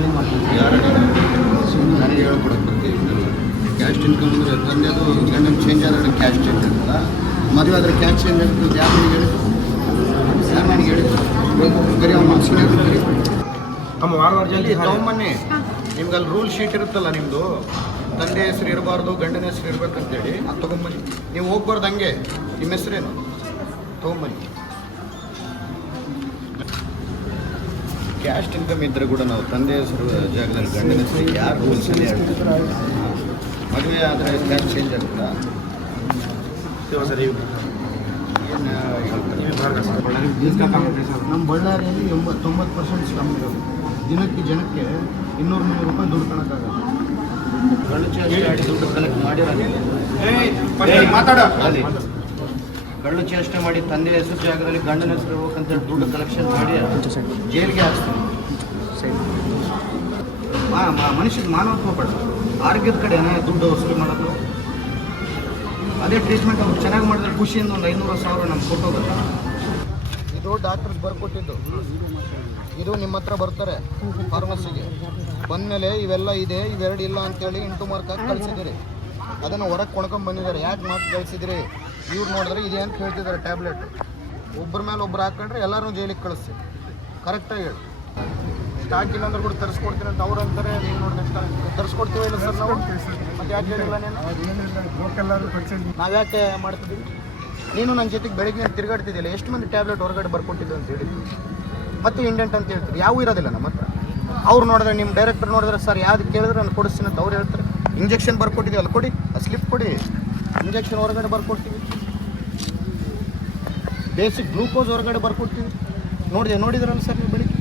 ಯಾರ ಮಾಡ್ತೀವಿ ಸುಮ್ಮನೆ ನನಗೆ ಹೇಳ್ಕೊಡಕ್ಕೆ ಬರ್ತೀವಿ ಕ್ಯಾಸ್ಟ್ ಇನ್ಕಮ್ ಅಂದರೆ ತಂದೆದು ಗಂಡನ ಚೇಂಜ್ ಆದರೆ ಕ್ಯಾಸ್ಟ್ ಚೇಂಜ್ ಅಂತಲ್ಲ ಮದುವೆ ಆದರೆ ಕ್ಯಾಸ್ಟ್ ಚೇಂಜ್ ಆಗ್ತದೆ ಯಾರು ನನಗೆ ಹೇಳಿ ಸರ್ ನನಗೆ ಹೇಳಿ ಕರಿ ಅಮ್ಮ ಮನಸ್ಸಿನ ಕರಿ ವಾರ ಜಲ್ದಿ ತಗೊಂಬನ್ನಿ ನಿಮ್ಗೆ ಅಲ್ಲಿ ರೂಲ್ ಶೀಟ್ ಇರುತ್ತಲ್ಲ ನಿಮ್ಮದು ತಂದೆ ಹೆಸರು ಇರಬಾರ್ದು ಗಂಡನ ಹೆಸರು ಇರಬೇಕಂತೇಳಿ. ಅದು ತೊಗೊಂಬನ್ನಿ ನೀವು ಹೋಗ್ಬಾರ್ದು ಹಂಗೆ. ನಿಮ್ಮ ಹೆಸರೇನು? ತೊಗೊಂಬನ್ನಿ ಕ್ಯಾಸ್ಟ್ ಇನ್ಕಮ್ ಇದ್ದರೆ ಕೂಡ ನಾವು ತಂದೆ ಹೆಸರು ಜಾಗದಲ್ಲಿ ಗಂಡನ ಹೆಸರು ಯಾರು ರೂಲ್ಸಲ್ಲಿ ಮದುವೆ ಆದರೆ ಕ್ಯಾಸ್ಟ್ ಚೇಂಜ್ ಆಗುತ್ತಾ? ನಮ್ಮ ಬಳ್ಳಾರಿಯಲ್ಲಿ ಎಂಬತ್ತೊಂಬತ್ತು ಪರ್ಸೆಂಟ್ ಸ್ಲಮ್ ಇರೋದು. ದಿನಕ್ಕೆ ಜನಕ್ಕೆ ಇನ್ನೂರು ನೂರು ರೂಪಾಯಿ ದುಡ್ಡು ಕಣಕ್ಕಾಗಲ್ಲ ದುಡ್ಡು ಕಲೆಕ್ಟ್ ಮಾಡಿರೋ ಮಾತಾಡೋ. ಕಳ್ಳು ಚೇಷ್ಟೆ ಮಾಡಿ ತಂದೆ ಹೆಸರು ಜಾಗದಲ್ಲಿ ಗಂಡನ ಹೆಸರು ಇರ್ಬೇಕಂತ ದುಡ್ಡು ಕಲೆಕ್ಷನ್ ಮಾಡಿ ಜೈಲಿಗೆ ಹಾಕ್ಸ್ತೀನಿ. ಮನುಷ್ಯದ ಮಾನವತ್ವ ಪಡ ಆರೋಗ್ಯದ ಕಡೆ ದುಡ್ಡು ವಸೂಲಿ ಮಾಡೋದು. ಅದೇ ಟ್ರೀಟ್ಮೆಂಟ್ ಅವ್ರು ಚೆನ್ನಾಗಿ ಮಾಡಿದ್ರೆ ಖುಷಿಯಿಂದ ಒಂದು ಐನೂರು ಸಾವಿರ ನಮ್ಗೆ ಕೊಟ್ಟೋಗಲ್ಲ. ಇದು ಡಾಕ್ಟರ್ ಬರ್ಕೊಟ್ಟಿದ್ದು. ಇದು ನಿಮ್ಮ ಹತ್ರ ಬರ್ತಾರೆ ಫಾರ್ಮಸಿಗೆ ಬಂದಮೇಲೆ ಇವೆಲ್ಲ ಇದೆ, ಇವೆರಡು ಇಲ್ಲ ಅಂತೇಳಿ ಇಂಟು ಮಾರ್ಕ್ ಹಾಕಿ ಕಳಿಸಿದಿರಿ ಅದನ್ನು ಹೊರಗೆ ಕೊಣ್ಕೊಂಡು ಬಂದಿದ್ದಾರೆ. ಯಾಕೆ ಮಾರ್ಕ್ ಕಳಿಸಿದಿರಿ ಇವ್ರು ನೋಡಿದ್ರೆ ಇದೆ ಅಂತ ಹೇಳ್ತಿದ್ದಾರೆ ಟ್ಯಾಬ್ಲೆಟ್. ಒಬ್ಬರ ಮೇಲೆ ಒಬ್ರು ಹಾಕೊಂಡ್ರೆ ಎಲ್ಲರೂ ಜೈಲಿಗೆ ಕಳಿಸಿ ಕರೆಕ್ಟಾಗಿ ಹೇಳಿ. ಸ್ಟಾಕ್ ಇಲ್ಲ ಅಂದ್ರೆ ಕೂಡ ತರಿಸ್ಕೊಡ್ತೀನಿ ಅಂತ ಅವ್ರು ಅಂತಾರೆ. ನೀವು ನೋಡಿ ತರಿಸ್ಕೊಡ್ತೀವಿ ಇಲ್ಲ ಸರ್ ನಾವು? ಮತ್ತೆ ಯಾಕೆ ನೀನು? ನಾವು ಯಾಕೆ ಮಾಡ್ತಿದ್ದೀವಿ? ನೀನು ನನ್ನ ಜೊತೆಗೆ ಬೆಳಗ್ಗೆ ತಿರುಗಾಡ್ತಿದ್ದಿಲ್ಲ ಎಷ್ಟು ಮಂದಿ ಟ್ಯಾಬ್ಲೆಟ್ ಹೊರಗಡೆ ಬರ್ಕೊಟ್ಟಿದ್ದು ಅಂತ ಹೇಳಿ. ಮತ್ತು ಇಂಡೆಂಟ್ ಅಂತ ಹೇಳ್ತೀವಿ ಯಾವ ಇರೋದಿಲ್ಲ ನಮ್ಮ ಹತ್ರ. ಅವ್ರು ನೋಡಿದ್ರೆ ನಿಮ್ಮ ಡೈರೆಕ್ಟರ್ ನೋಡಿದ್ರೆ, ಸರ್, ಯಾವ್ದು ಕೇಳಿದ್ರೆ ನಾನು ಕೊಡಿಸ್ತೀನಿ ಅಂತ ಅವ್ರು ಹೇಳ್ತಾರೆ. ಇಂಜೆಕ್ಷನ್ ಬರ್ಕೊಟ್ಟಿದ್ದೀವಲ್ಲ ಕೊಡಿ. ಆ ಸ್ಲಿಪ್ ಕೊಡಿ. ಇಂಜೆಕ್ಷನ್ ಹೊರಗಡೆ ಬರ್ಕೊಡ್ತೀವಿ. ಬೇಸಿಕ್ ಗ್ಲೂಕೋಸ್ ಹೊರಗಡೆ ಬರ್ಕೊಡ್ತೀವಿ. ನೋಡಿದೆ ನೋಡಿದ್ರಲ್ಲ ಸರ್ ನೀವು ಬೆಳಿಗ್ಗೆ?